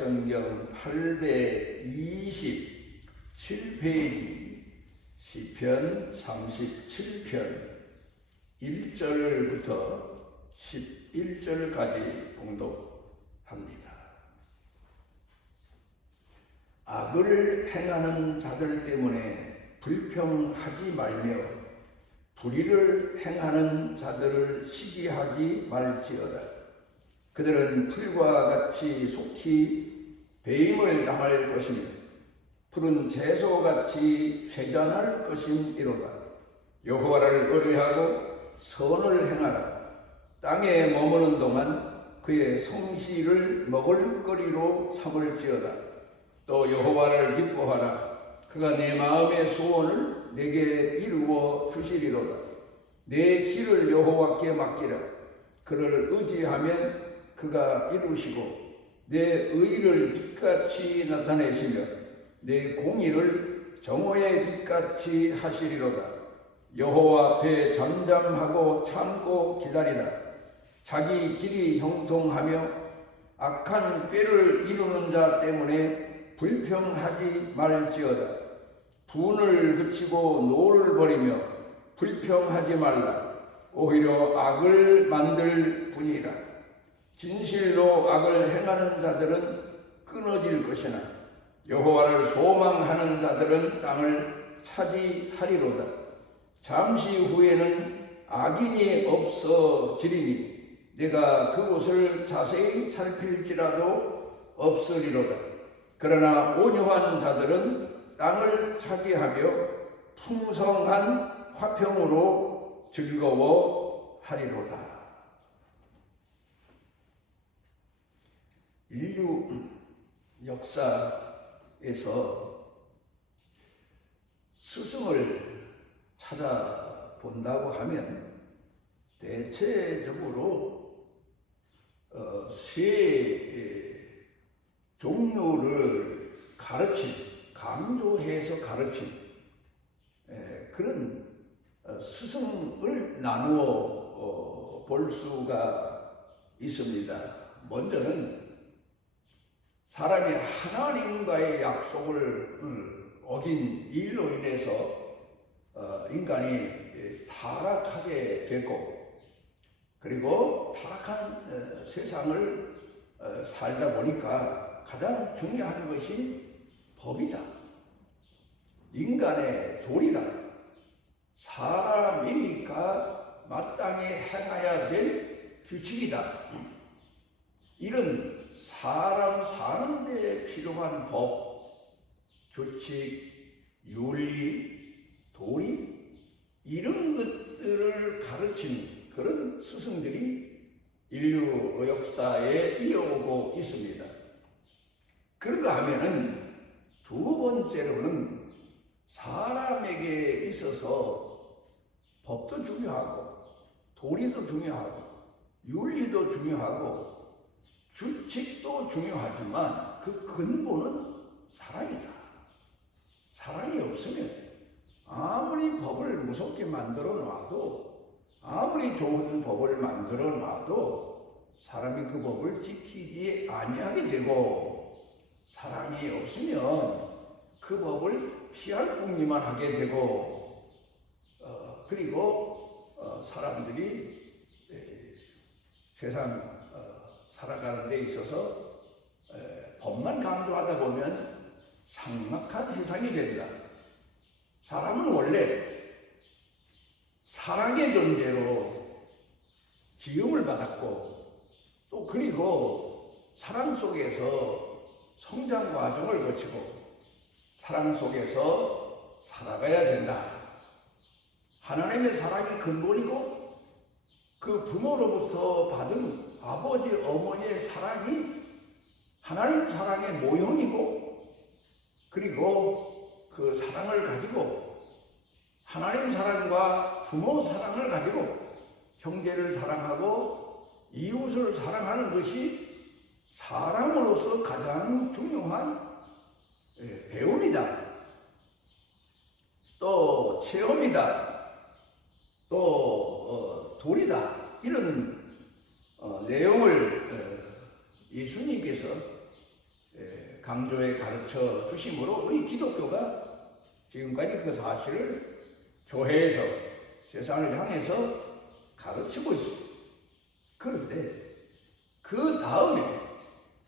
신약성경 827페이지 시편 37편 1절부터 11절까지 봉독합니다. 악을 행하는 자들 때문에 불평하지 말며 불의를 행하는 자들을 시기하지 말지어다. 그들은 풀과 같이 속히 배임을 당할 것이며 푸른 채소같이 회전할 것임이로다. 여호와를 의뢰하고 선을 행하라. 땅에 머무는 동안 그의 성시를 먹을거리로 삼을지어다. 또 여호와를 기뻐하라. 그가 내 마음의 소원을 내게 이루어 주시리로다. 내 길을 여호와께 맡기라. 그를 의지하면 그가 이루시고 내 의를 빛같이 나타내시며 내 공의를 정오의 빛같이 하시리로다. 여호와 앞에 잠잠하고 참고 기다리라. 자기 길이 형통하며 악한 꾀를 이루는 자 때문에 불평하지 말지어다. 분을 그치고 노를 버리며 불평하지 말라. 오히려 악을 만들 뿐이라. 진실로 악을 행하는 자들은 끊어질 것이나 여호와를 소망하는 자들은 땅을 차지하리로다. 잠시 후에는 악인이 없어지리니 내가 그곳을 자세히 살필지라도 없으리로다. 그러나 온유한 자들은 땅을 차지하며 풍성한 화평으로 즐거워하리로다. 인류 역사에서 스승을 찾아본다고 하면 대체적으로 세 종류를 강조해서 가르친 그런 스승을 나누어 볼 수가 있습니다. 먼저는 사람이 하나님과의 약속을 어긴 일로 인해서 인간이 타락하게 됐고, 그리고 타락한 세상을 살다 보니까 가장 중요한 것이 법이다. 인간의 도리다. 사람이니까 마땅히 행해야 될 규칙이다. 이런 사람 사는 데 필요한 법, 규칙, 윤리, 도리 이런 것들을 가르친 그런 스승들이 인류 역사에 이어오고 있습니다. 그런가 하면은 두 번째로는 사람에게 있어서 법도 중요하고 도리도 중요하고 윤리도 중요하고 규칙도 중요하지만 그 근본은 사랑이다. 사랑이 없으면 아무리 법을 무섭게 만들어 놔도, 아무리 좋은 법을 만들어 놔도 사람이 그 법을 지키지 아니하게 되고, 사랑이 없으면 그 법을 피할 궁리만 하게 되고, 그리고 사람들이 세상 살아가는 데 있어서 법만 강조하다 보면 삭막한 세상이 된다. 사람은 원래 사랑의 존재로 지음을 받았고, 또 그리고 사랑 속에서 성장 과정을 거치고 사랑 속에서 살아가야 된다. 하나님의 사랑이 근본이고 그 부모로부터 받은 아버지, 어머니의 사랑이 하나님 사랑의 모형이고, 그리고 그 사랑을 가지고 하나님 사랑과 부모 사랑을 가지고 형제를 사랑하고 이웃을 사랑하는 것이 사람으로서 가장 중요한 배움이다. 또 체험이다. 또 도리다. 이런 내용을 예수님께서 강조해 가르쳐 주심으로 우리 기독교가 지금까지 그 사실을 조회해서 세상을 향해서 가르치고 있습니다. 그런데 그 다음에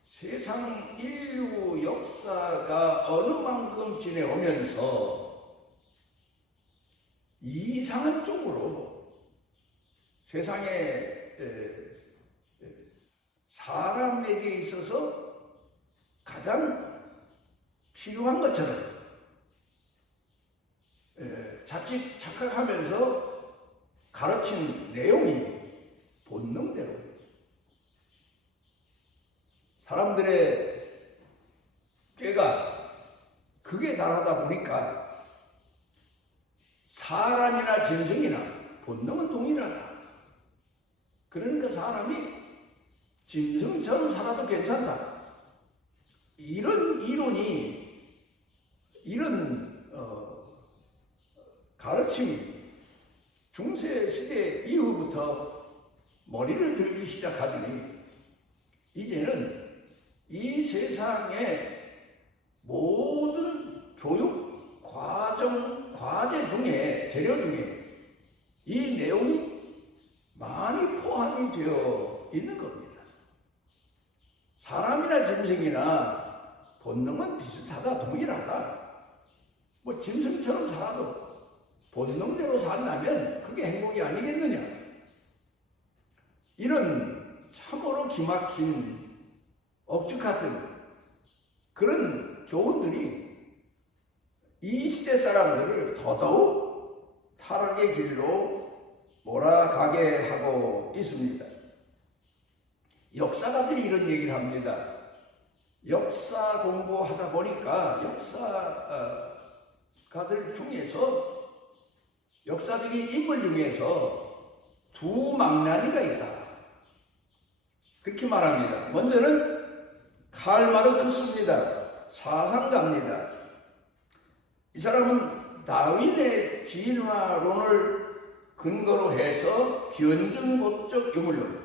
세상 인류 역사가 어느 만큼 지내오면서 이상한 쪽으로 세상에 사람에게 있어서 가장 필요한 것처럼 자칫 착각하면서 가르친 내용이 본능대로 사람들의 꾀가 극에 달하다 보니까 사람이나 짐승이나 본능은 동일하다. 그러니까 사람이 짐승처럼 살아도 괜찮다. 이런 이론이, 이런 가르침이 중세시대 이후부터 머리를 들기 시작하더니 이제는 이 세상의 모든 교육 과정, 과제 중에, 재료 중에 이 내용이 많이 포함이 되어 있는 겁니다. 사람이나 짐승이나 본능은 비슷하다, 동일하다. 뭐 짐승처럼 살아도 본능대로 산다면 그게 행복이 아니겠느냐. 이런 참으로 기막힌 억측 같은 그런 교훈들이 이 시대 사람들을 더더욱 타락의 길로 몰아가게 하고 있습니다. 역사가들이 이런 얘기를 합니다. 역사 공부하다 보니까 역사가들 중에서 역사적인 인물 중에서 두 망나니가 있다. 그렇게 말합니다. 먼저는 칼 마르크스입니다. 사상가입니다. 이 사람은 다윈의 진화론을 근거로 해서 변증법적 유물론,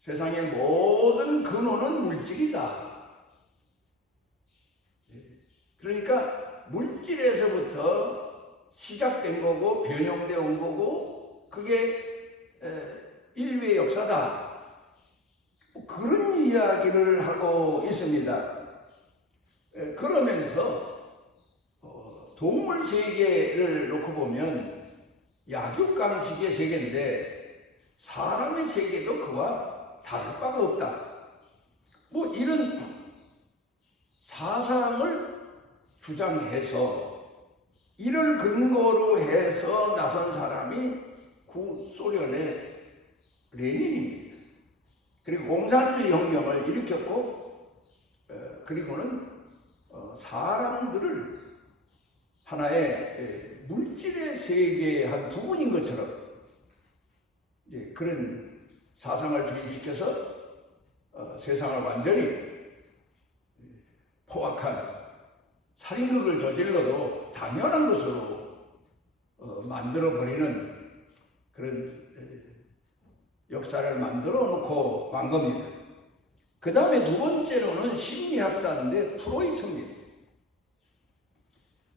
세상의 모든 근원은 물질이다. 그러니까 물질에서부터 시작된 거고 변형되어 온 거고 그게 인류의 역사다. 그런 이야기를 하고 있습니다. 그러면서 동물 세계를 놓고 보면 약육강식의 세계인데 사람의 세계도 그와 다를 바가 없다. 뭐 이런 사상을 주장해서 이를 근거로 해서 나선 사람이 구소련의 레닌입니다. 그리고 공산주의 혁명을 일으켰고, 그리고는 사람들을 하나의 물질의 세계의 한 부분인 것처럼 그런 사상을 주입시켜서 세상을 완전히 포악한 살인극을 저질러도 당연한 것으로 만들어버리는 그런 역사를 만들어 놓고 만 겁니다. 그 다음에 두 번째로는 심리학자인데 프로이트입니다.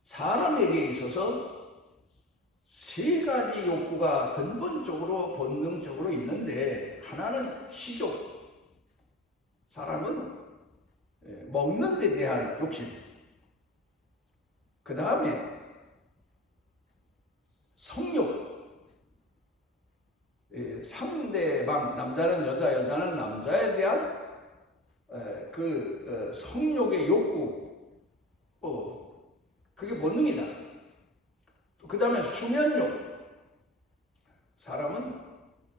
사람에게 있어서 세 가지 욕구가 근본적으로 본능적으로 있는데 하나는 식욕, 사람은 먹는 데 대한 욕심, 그 다음에 성욕, 상대방, 남자는 여자, 여자는 남자에 대한 그 성욕의 욕구, 그게 본능이다. 그 다음에 수면욕, 사람은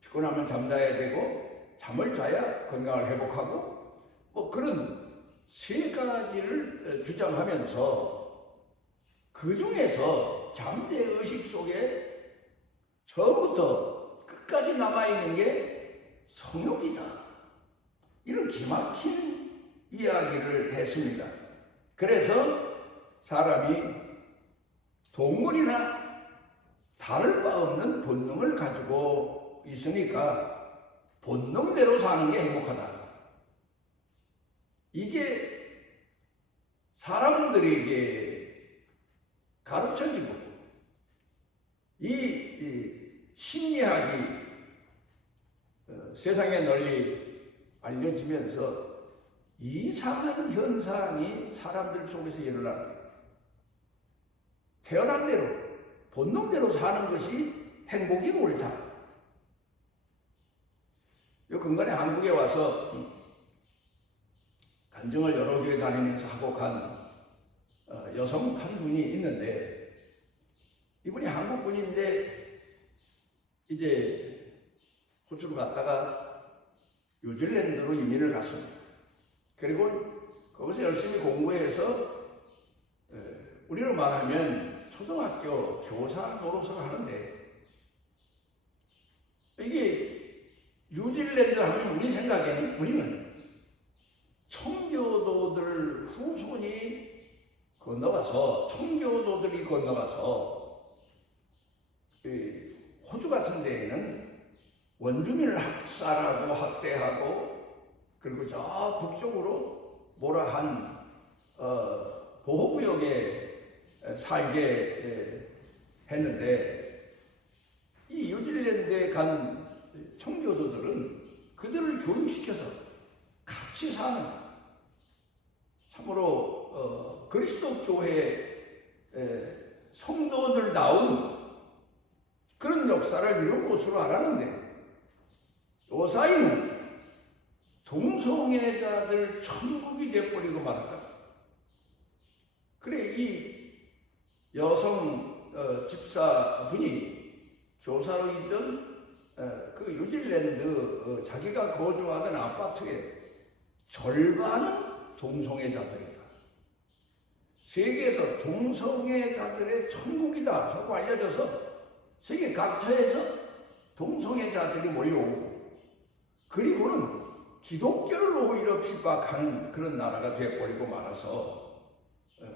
피곤하면 잠자야 되고 잠을 자야 건강을 회복하고 뭐 그런 세 가지를 주장하면서 그 중에서 잠재의식 속에 처음부터 끝까지 남아있는 게 성욕이다. 이런 기막힌 이야기를 했습니다. 그래서 사람이 동물이나 다를 바 없는 본능을 가지고 있으니까 본능대로 사는 게 행복하다. 이게 사람들에게 가르쳐지고 이 심리학이 세상에 널리 알려지면서 이상한 현상이 사람들 속에서 일어나는 거예요. 태어난 대로 본능대로 사는 것이 행복이 옳다. 요 근간에 한국에 와서 간증을 여러 교회 다니면서 하고 간 여성 한 분이 있는데, 이분이 한국 분인데 이제 호주로 갔다가 뉴질랜드로 이민을 갔습니다. 그리고 거기서 열심히 공부해서 우리로 말하면 초등학교 교사 노릇을 하는데, 이게 뉴질랜드 하면 우리 생각에는 우리는 청교도들 후손이 건너가서, 청교도들이 건너가서 호주 같은 데에는 원주민을 학살하고 학대하고, 그리고 저 북쪽으로 모라한 보호구역에 살게 했는데, 이 뉴질랜드에 간 청교도들은 그들을 교육시켜서 같이 사는, 참으로 그리스도 교회 성도들다운 그런 역사를 이룬 곳으로 알았는데, 요 사이는 동성애자들 천국이 돼버리고 말았다. 그래, 이 여성 집사분이 교사로 있던 그 뉴질랜드 자기가 거주하던 아파트의 절반은 동성애자들이다. 세계에서 동성애자들의 천국이다 하고 알려져서 세계 각처에서 동성애자들이 몰려오고, 그리고는 기독교를 오히려 핍박하는 그런 나라가 되어버리고 말아서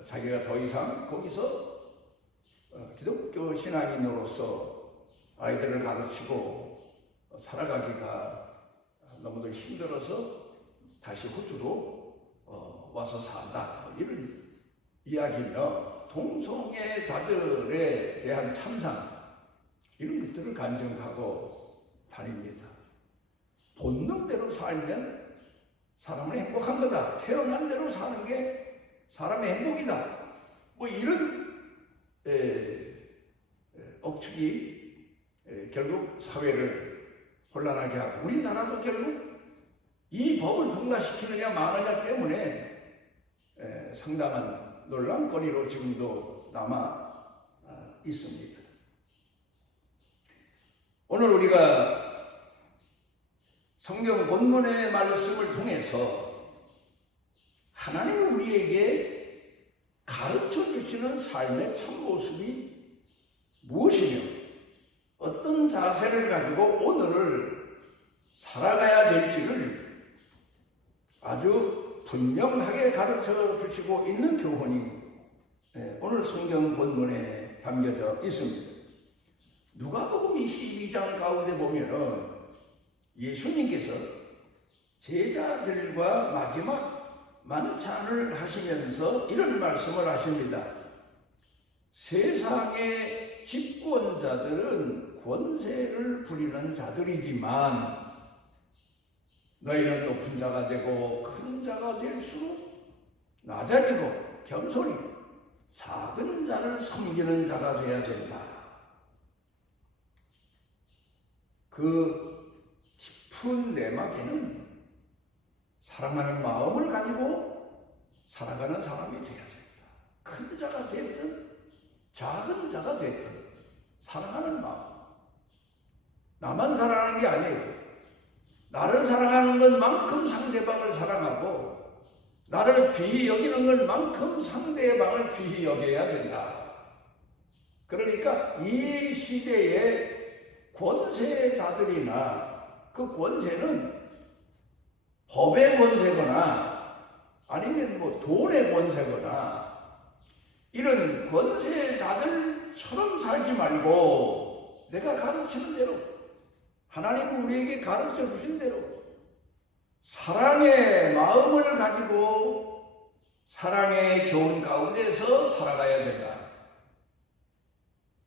자기가 더 이상 거기서 기독교 신앙인으로서 아이들을 가르치고 살아가기가 너무도 힘들어서 다시 호주로 와서 산다, 이런 이야기며 동성애자들에 대한 참상, 이런 것들을 간증하고 다닙니다. 본능대로 살면 사람은 행복한 거다. 태어난 대로 사는 게 사람의 행복이다. 뭐 이런 억측이 결국 사회를 혼란하게 하고, 우리나라도 결국 이 법을 통과시키느냐 마느냐 때문에 상당한 논란거리로 지금도 남아 있습니다. 오늘 우리가 성경 본문의 말씀을 통해서 하나님은 우리에게 가르쳐 주시는 삶의 참모습이 무엇이며 어떤 자세를 가지고 오늘을 살아가야 될지를 아주 분명하게 가르쳐 주시고 있는 교훈이 오늘 성경 본문에 담겨져 있습니다. 누가복음 22장 가운데 보면은 예수님께서 제자들과 마지막 만찬을 하시면서 이런 말씀을 하십니다. 세상의 집권자들은 권세를 부리는 자들이지만 너희는 높은 자가 되고 큰 자가 될수록 낮아지고 겸손히 작은 자를 섬기는 자가 되어야 된다. 그 깊은 내막에는 사랑하는 마음을 가지고 살아가는 사람이 되어야 된다. 큰 자가 됐든 작은 자가 됐든 사랑하는 마음. 나만 사랑하는 게 아니에요. 나를 사랑하는 것만큼 상대방을 사랑하고, 나를 귀히 여기는 것만큼 상대방을 귀히 여겨야 된다. 그러니까 이 시대의 권세자들이나 그 권세는 법의 권세거나 아니면 뭐 돈의 권세거나 이런 권세자들처럼 살지 말고, 내가 가르치는 대로, 하나님은 우리에게 가르쳐 주신 대로 사랑의 마음을 가지고 사랑의 교훈 가운데서 살아가야 된다.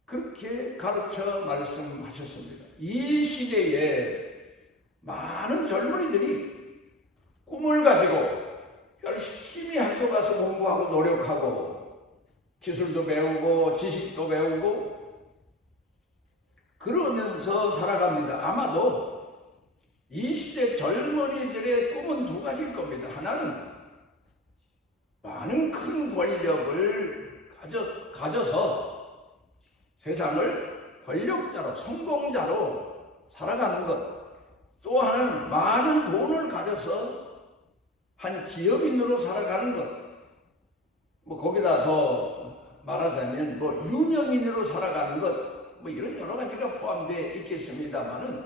그렇게 가르쳐 말씀하셨습니다. 이 시대에 많은 젊은이들이 꿈을 가지고 열심히 학교 가서 공부하고 노력하고 기술도 배우고 지식도 배우고 그러면서 살아갑니다. 아마도 이 시대 젊은이들의 꿈은 두 가지일 겁니다. 하나는 많은 큰 권력을 가져서 세상을 권력자로, 성공자로 살아가는 것. 또 하나는 많은 돈을 가져서 한 기업인으로 살아가는 것. 거기다 더 말하자면 유명인으로 살아가는 것. 이런 여러 가지가 포함되어 있겠습니다만은,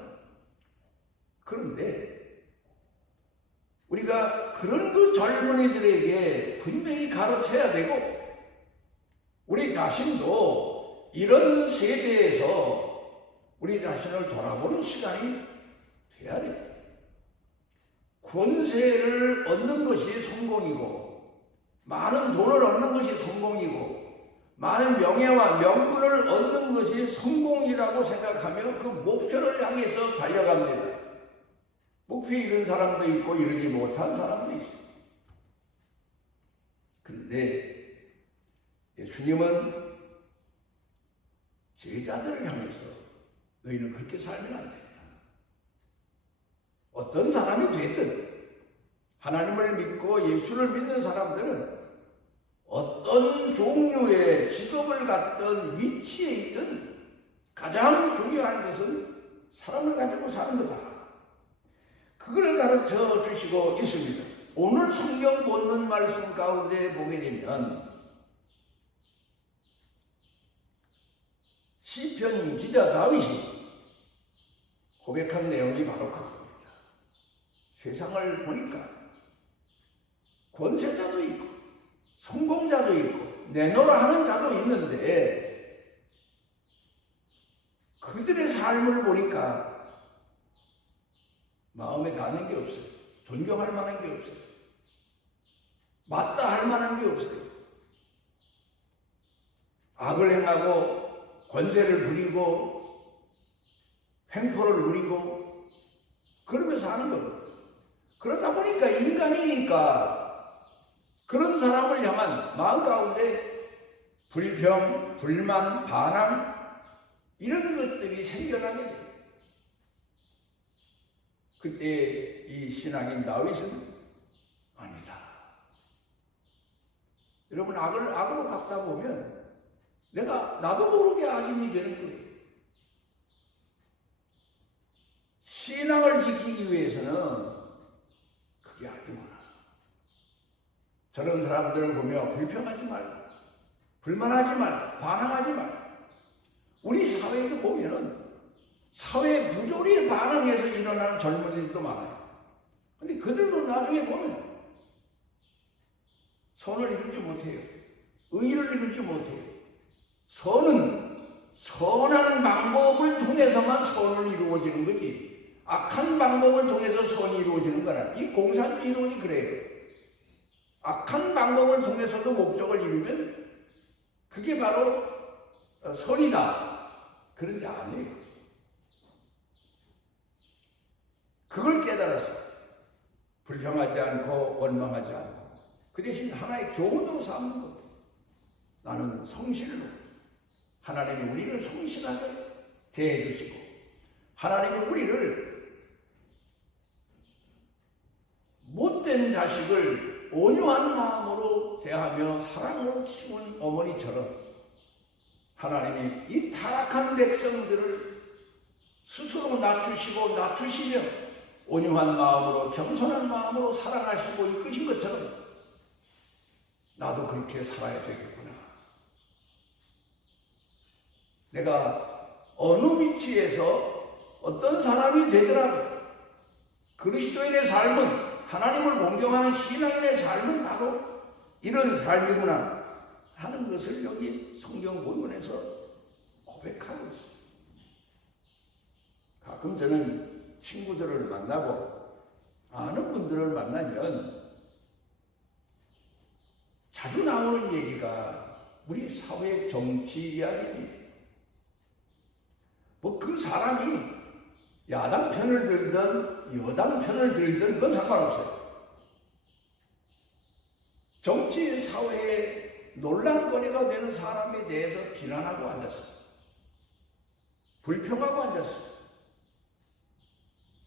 그런데 우리가 그런 그 젊은이들에게 분명히 가르쳐야 되고, 우리 자신도 이런 세대에서 우리 자신을 돌아보는 시간이 돼야 됩니다. 권세를 얻는 것이 성공이고, 많은 돈을 얻는 것이 성공이고, 많은 명예와 명분을 얻는 것이 성공이라고 생각하며 그 목표를 향해서 달려갑니다. 목표에 이른 사람도 있고 이르지 못한 사람도 있습니다. 그런데 예수님은 제자들을 향해서 너희는 그렇게 살면 안 된다. 어떤 사람이 되든 하나님을 믿고 예수를 믿는 사람들은 어떤 종류의 직업을 갖든 위치에 있든 가장 중요한 것은 사람을 가지고 사는 거다. 그걸 가르쳐 주시고 있습니다. 오늘 성경 본문 말씀 가운데 보게 되면 시편 기자 다윗이 고백한 내용이 바로 그겁니다. 세상을 보니까 권세자도 있고 성공자도 있고 내노라 하는 자도 있는데 그들의 삶을 보니까 마음에 닿는 게 없어요. 존경할 만한 게 없어요. 맞다 할 만한 게 없어요. 악을 행하고 권세를 부리고 횡포를 누리고 그러면서 하는 겁니다. 그러다 보니까 인간이니까 그런 사람을 향한 마음 가운데 불평, 불만, 반항 이런 것들이 생겨나게 됩니다. 그때 이 신앙인 다윗은 아니다. 여러분 악으로 갖다 보면 나도 모르게 악인이 되는 거예요. 신앙을 지키기 위해서는 그게 아니구나. 저런 사람들을 보며 불평하지 말고 불만하지 말고 반항하지 말고 우리 사회에도 보면은 사회 부조리에 반응해서 일어나는 젊은이들도 많아요. 근데 그들도 나중에 보면 선을 이루지 못해요. 의를 이루지 못해요. 선은 선한 방법을 통해서만 선을 이루어지는 거지 악한 방법을 통해서 선이 이루어지는 거라. 이 공산주의 이론이 그래요. 악한 방법을 통해서도 목적을 이루면 그게 바로 선이다. 그런 게 아니에요. 그걸 깨달아서 불평하지 않고 원망하지 않고 그 대신 하나의 교훈으로 삼는 겁니다. 나는 성실로 하나님이 우리를 성실하게 대해 주시고 하나님이 우리를 못된 자식을 온유한 마음으로 대하며 사랑으로 키운 어머니처럼 하나님이 이 타락한 백성들을 스스로 낮추시며 온유한 마음으로 겸손한 마음으로 사랑하시고 이끄신 것처럼 나도 그렇게 살아야 되겠구나. 내가 어느 위치에서 어떤 사람이 되더라도 그리스도인의 삶은 하나님을 공경하는 신앙인의 삶은 바로 이런 삶이구나 하는 것을 여기 성경 본문에서 고백하고 있습니다. 가끔 저는 친구들을 만나고 아는 분들을 만나면 자주 나오는 얘기가 우리 사회 정치 이야기입니다. 뭐 그 사람이 야당 편을 들든 여당 편을 들든 그건 상관없어요. 정치 사회에 논란거리가 되는 사람에 대해서 비난하고 앉았어요. 불평하고 앉았어요.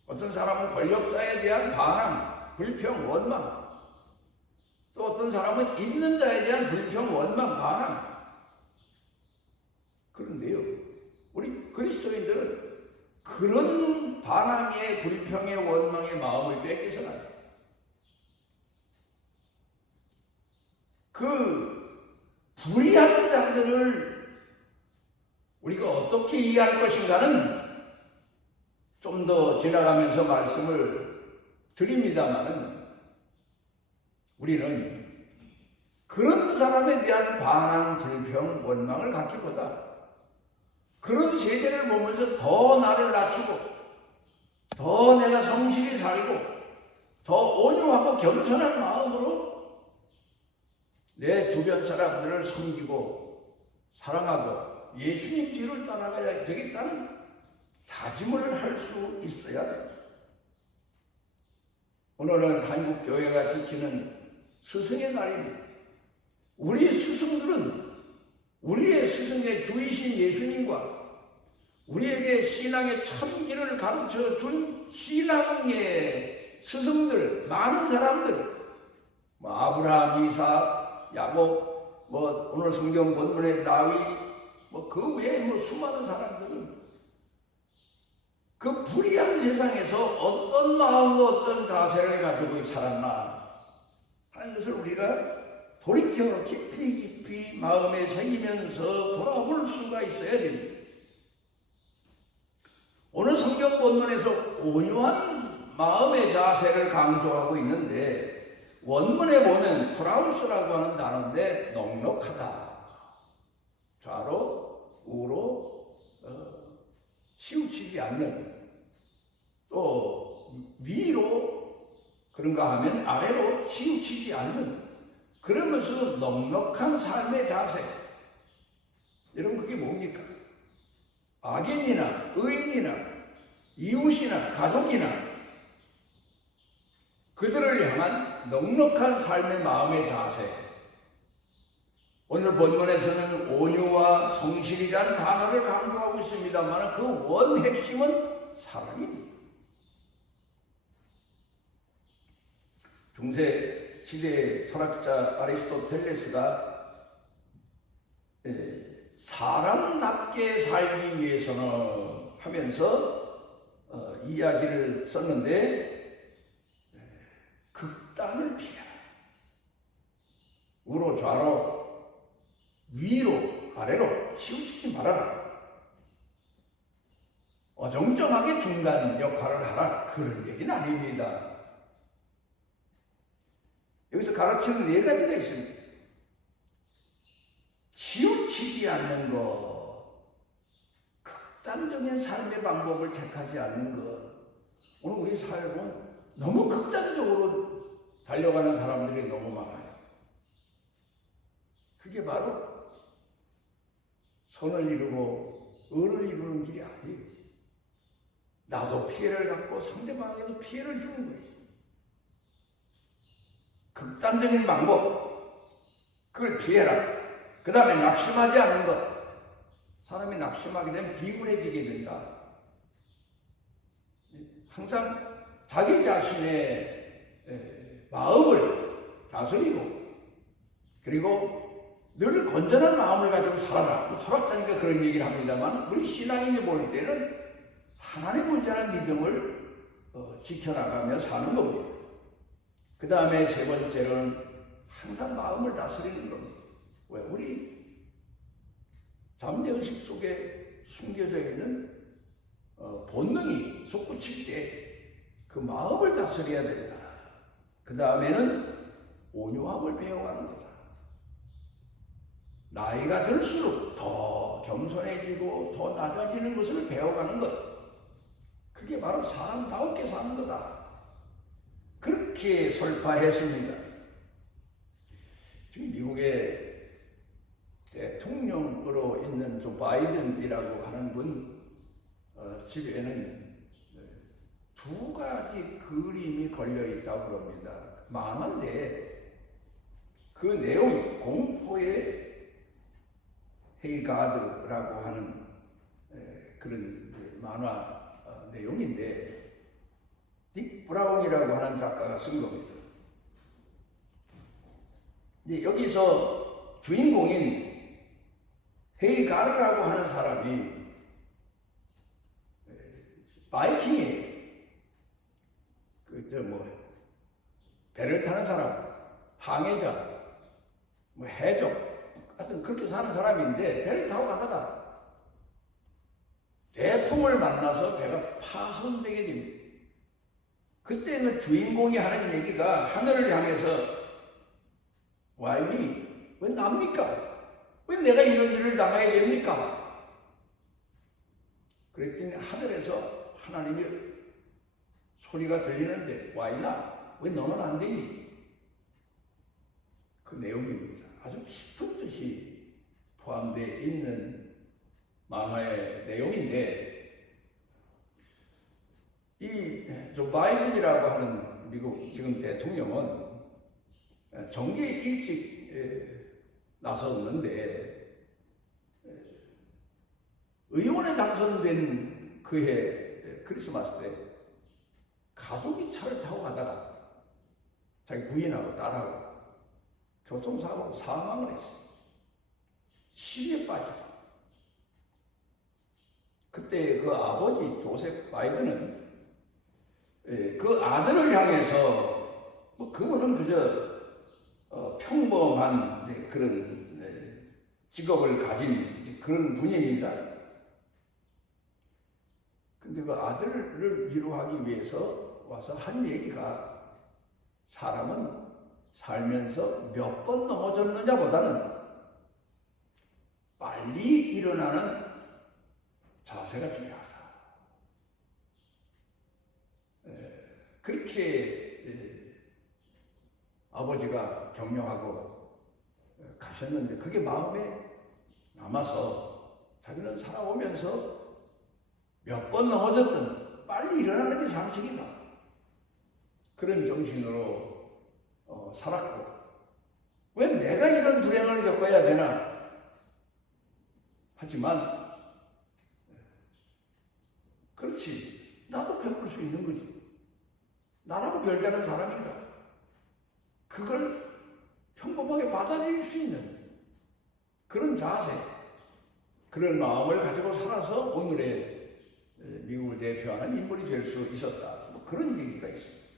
어떤 사람은 권력자에 대한 반항, 불평, 원망, 또 어떤 사람은 있는 자에 대한 불평, 원망, 반항. 그런데요, 우리 그리스도인들은 그런 반항의, 불평의, 원망의 마음을 뺏겨서는 안 돼요. 그 불의한 자들을 우리가 어떻게 이해할 것인가는 좀 더 지나가면서 말씀을 드립니다만은, 우리는 그런 사람에 대한 반항, 불평, 원망을 갖기보다 그런 세대를 보면서 더 나를 낮추고 더 내가 성실히 살고 더 온유하고 겸손한 마음으로 내 주변 사람들을 섬기고 사랑하고 예수님 뒤를 따라가야 되겠다는 다짐을 할 수 있어야 됩니다. 오늘은 한국교회가 지키는 스승의 날입니다. 우리 스승들은 우리의 스승의 주이신 예수님과 우리에게 신앙의 참길을 가르쳐 준 신앙의 스승들, 많은 사람들, 아브라함, 이삭, 야곱, 오늘 성경 본문의 다윗, 그 외에 수많은 사람들은 그 불의한 세상에서 어떤 마음과 어떤 자세를 가지고 살았나 하는 것을 우리가 돌이켜 깊이 마음에 새기면서 돌아볼 수가 있어야 됩니다. 오늘 성경 본문에서 온유한 마음의 자세를 강조하고 있는데, 원문에 보면 프라우스라고 하는 단어인데 넉넉하다, 좌로 우로 치우치지 않는, 또 위로 그런가 하면 아래로 치우치지 않는, 그러면서 넉넉한 삶의 자세. 여러분, 그게 뭡니까? 악인이나 의인이나 이웃이나 가족이나 그들을 향한 넉넉한 삶의 마음의 자세. 오늘 본문에서는 온유와 성실이라는 단어를 강조하고 있습니다만 그 원 핵심은 사랑입니다. 중세 시대의 철학자 아리스토텔레스가 사람답게 살기 위해서는 하면서 이야기를 썼는데, 극단을 피해라. 우로 좌로 위로 아래로 치우치지 말아라. 어정쩡하게 중간 역할을 하라. 그런 얘기는 아닙니다. 여기서 가르치는 네 가지가 있습니다. 치우치지 않는 것, 극단적인 삶의 방법을 택하지 않는 것. 오늘 우리 사회는 너무 극단적으로 달려가는 사람들이 너무 많아요. 그게 바로 선을 이루고 의를 이루는 길이 아니에요. 나도 피해를 갖고 상대방에도 피해를 주는 거예요. 극단적인 방법, 그걸 피해라. 그 다음에 낙심하지 않는 것. 사람이 낙심하게 되면 비굴해지게 된다. 항상 자기 자신의 마음을 다스리고, 그리고 늘 건전한 마음을 가지고 살아라. 철학자니까 그런 얘기를 합니다만, 우리 신앙인이 볼 때는 하나님 문제라는 믿음을 지켜나가며 사는 겁니다. 그 다음에 세 번째는 항상 마음을 다스리는 겁니다. 왜? 우리 잠재의식 속에 숨겨져 있는 본능이 솟구칠 때 그 마음을 다스려야 된다. 그 다음에는 온유함을 배워가는 거다. 나이가 들수록 더 겸손해지고 더 낮아지는 것을 배워가는 것. 그게 바로 사람다웠게 사는 거다. 그렇게 설파했습니다. 지금 미국의 대통령으로 있는 조 바이든이라고 하는 분 집에는 두 가지 그림이 걸려 있다고 합니다. 만화인데 그 내용이 공포의 헤이가드라고 하는 그런 만화 내용인데 딕 브라운이라고 하는 작가가 쓴 겁니다. 이제 여기서 주인공인 헤이가드라고 하는 사람이 바이킹이에요. 배를 타는 사람, 항해자, 해적, 하여튼 그렇게 사는 사람인데 배를 타고 가다가 대풍을 만나서 배가 파손되게 됩니다. 그때 그 주인공이 하는 얘기가 하늘을 향해서 Why me? 왜 납니까? 왜 내가 이런 일을 당해야 됩니까? 그랬더니 하늘에서 하나님이 소리가 들리는데 Why not? 왜 너는 안 되니? 그 내용입니다. 아주 깊은 뜻이 포함되어 있는 만화의 내용인데 이 조 바이든이라고 하는 미국 지금 대통령은 정계에 일찍 나섰는데 의원에 당선된 그해 크리스마스 때 가족이 차를 타고 가다가 자기 부인하고 딸하고 교통사고로 사망을 했어요. 시위에 빠지고. 그때 그 아버지 조셉 바이든은 그 아들을 향해서 그거는 그저 평범한 그런 직업을 가진 그런 분입니다. 근데 그 아들을 위로하기 위해서 와서 한 얘기가 사람은 살면서 몇 번 넘어졌느냐보다는 빨리 일어나는 자세가 중요하다. 그렇게 아버지가 격려하고 가셨는데 그게 마음에 남아서 자기는 살아오면서 몇 번 넘어졌든 빨리 일어나는 게 상식이다. 그런 정신으로 살았고 왜 내가 이런 불행을 겪어야 되나? 하지만 그렇지 나도 겪을 수 있는 거지. 나라고 별다른 사람인가? 그걸 평범하게 받아들일 수 있는 그런 자세, 그런 마음을 가지고 살아서 오늘의 미국을 대표하는 인물이 될 수 있었다. 그런 얘기가 있습니다.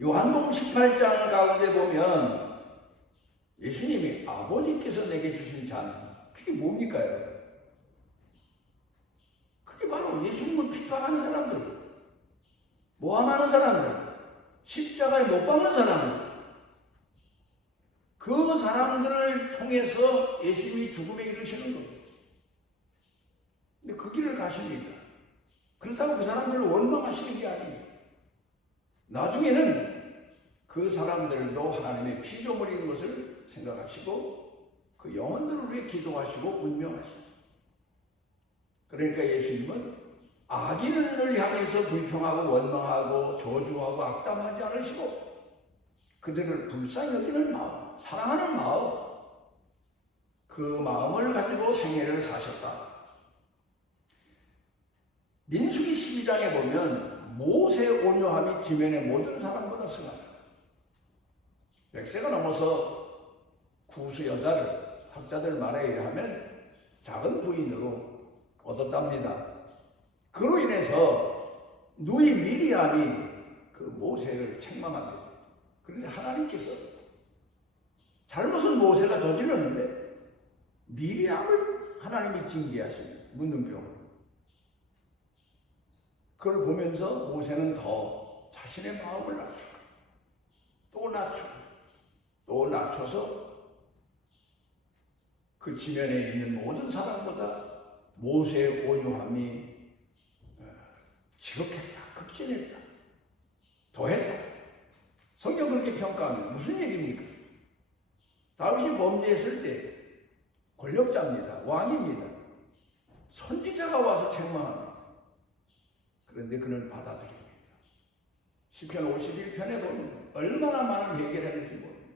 요한복음 18장 가운데 보면 예수님이 아버지께서 내게 주신 잔, 그게 뭡니까? 그게 바로 예수님을 핍박하는 사람들, 모함하는 사람들, 십자가에 못 박는 사람들, 그 사람들을 통해서 예수님이 죽음에 이르시는 겁니다. 근데 그 길을 가십니다. 그렇다고 그 사람들을 원망하시는 게 아닙니다. 나중에는 그 사람들도 하나님의 피조물인 것을 생각하시고 그 영혼들을 위해 기도하시고 운명하십니다. 그러니까 예수님은 악인을 향해서 불평하고 원망하고 저주하고 악담하지 않으시고 그들을 불쌍히 여기는 마음, 사랑하는 마음, 그 마음을 가지고 생애를 사셨다. 민수기 12장에 보면 모세의 온유함이 지면의 모든 사람보다 승하다. 100세가 넘어서 구수 여자를 학자들 말에 의하면 작은 부인으로 얻었답니다. 그로 인해서 누이 미리암이 그 모세를 책망합니다. 그런데 하나님께서 잘못은 모세가 저질렀는데 미리암을 하나님이 징계하십니다. 묻는 병으로. 그걸 보면서 모세는 더 자신의 마음을 낮추고 또 낮추고 또 낮춰서 그 지면에 있는 모든 사람보다 모세의 온유함이 지극했다, 극진했다, 더했다. 성경 그렇게 평가합니다. 무슨 얘기입니까? 다윗이 범죄했을 때 권력자입니다. 왕입니다. 선지자가 와서 책망합니다. 그런데 그는 받아들입니다. 시편 51편에 보면 얼마나 많은 회개를 했는지 모릅니다.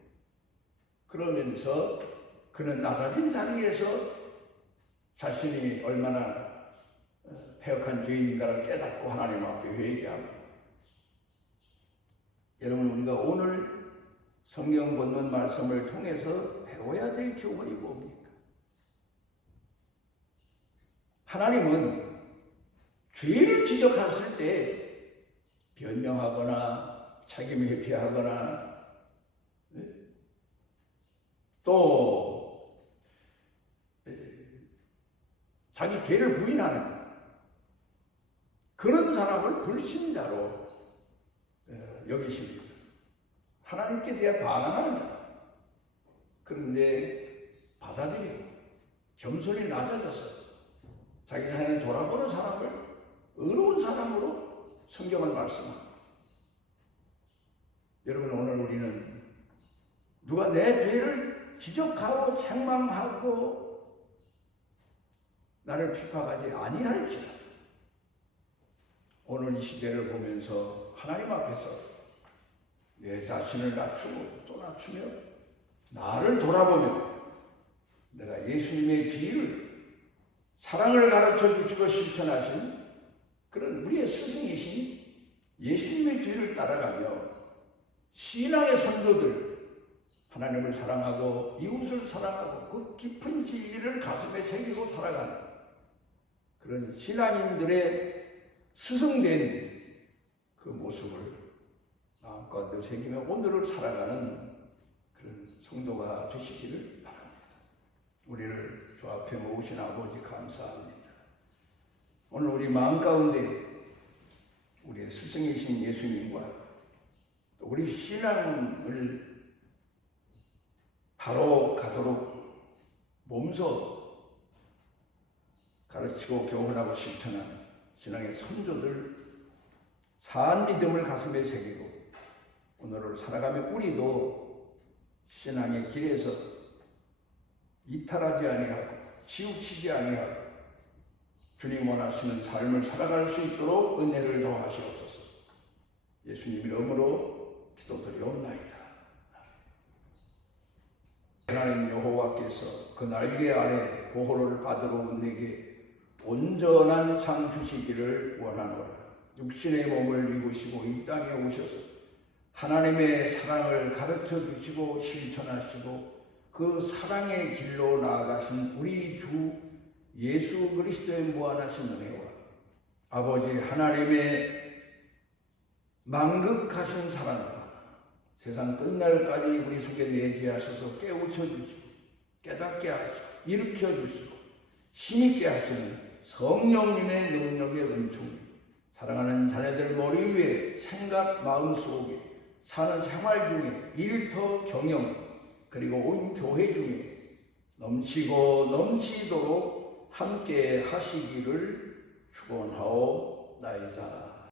그러면서 그는 낮아진 자리에서 자신이 얼마나 패역한 죄인인가를 깨닫고 하나님 앞에 회개합니다. 여러분, 우리가 오늘 성경 본문 말씀을 통해서 배워야 될 교훈이 뭡니까? 하나님은 죄를 지적했을 때 변명하거나 책임 회피하거나 또 자기 죄를 부인하는 그런 사람을 불신자로 여기십니다. 하나님께 대해 반항하는 자. 그런데 받아들이고 겸손히 낮아져서 자기 자신을 돌아보는 사람을 의로운 사람으로 성경을 말씀합니다. 여러분, 오늘 우리는 누가 내 죄를 지적하고 책망하고 나를 핍박하지 아니할지라도 오늘 이 시대를 보면서 하나님 앞에서 내 자신을 낮추고 또 낮추며 나를 돌아보며 내가 예수님의 길을 사랑을 가르쳐 주시고 실천하신 그런 우리의 스승이신 예수님의 뒤를 따라가며 신앙의 선조들, 하나님을 사랑하고 이웃을 사랑하고 그 깊은 진리를 가슴에 새기고 살아가는 그런 신앙인들의 스승된 그 모습을 마음가운데 새기며 오늘을 살아가는 그런 성도가 되시기를 바랍니다. 우리를 주 앞에 모으신 아버지 감사합니다. 오늘 우리 마음 가운데 우리의 스승이신 예수님과 또 우리 신앙을 바로 가도록 몸소 가르치고 교훈하고 실천하는 신앙의 선조들 사한 믿음을 가슴에 새기고 오늘을 살아가며 우리도 신앙의 길에서 이탈하지 아니하고 치우치지 아니하고 주님 원하시는 삶을 살아갈 수 있도록 은혜를 더하시옵소서. 예수님 이름으로 기도드리옵나이다. 하나님 여호와께서 그 날개 아래 보호를 받으러 온 내게 온전한 상 주시기를 원하노라. 육신의 몸을 입으시고 이 땅에 오셔서 하나님의 사랑을 가르쳐 주시고 실천하시고 그 사랑의 길로 나아가신 우리 주 예수 그리스도의 무한하신 은혜와 아버지 하나님의 만극하신 사랑과 세상 끝날까지 우리 속에 내재하셔서 깨우쳐 주시고 깨닫게 하시고 일으켜 주시고 힘있게 하시는 성령님의 능력의 은총이 사랑하는 자녀들 머리 위에 생각 마음속에 사는 생활 중에 일터 경영 그리고 온 교회 중에 넘치고 넘치도록 함께 하시기를 축원하옵나이다.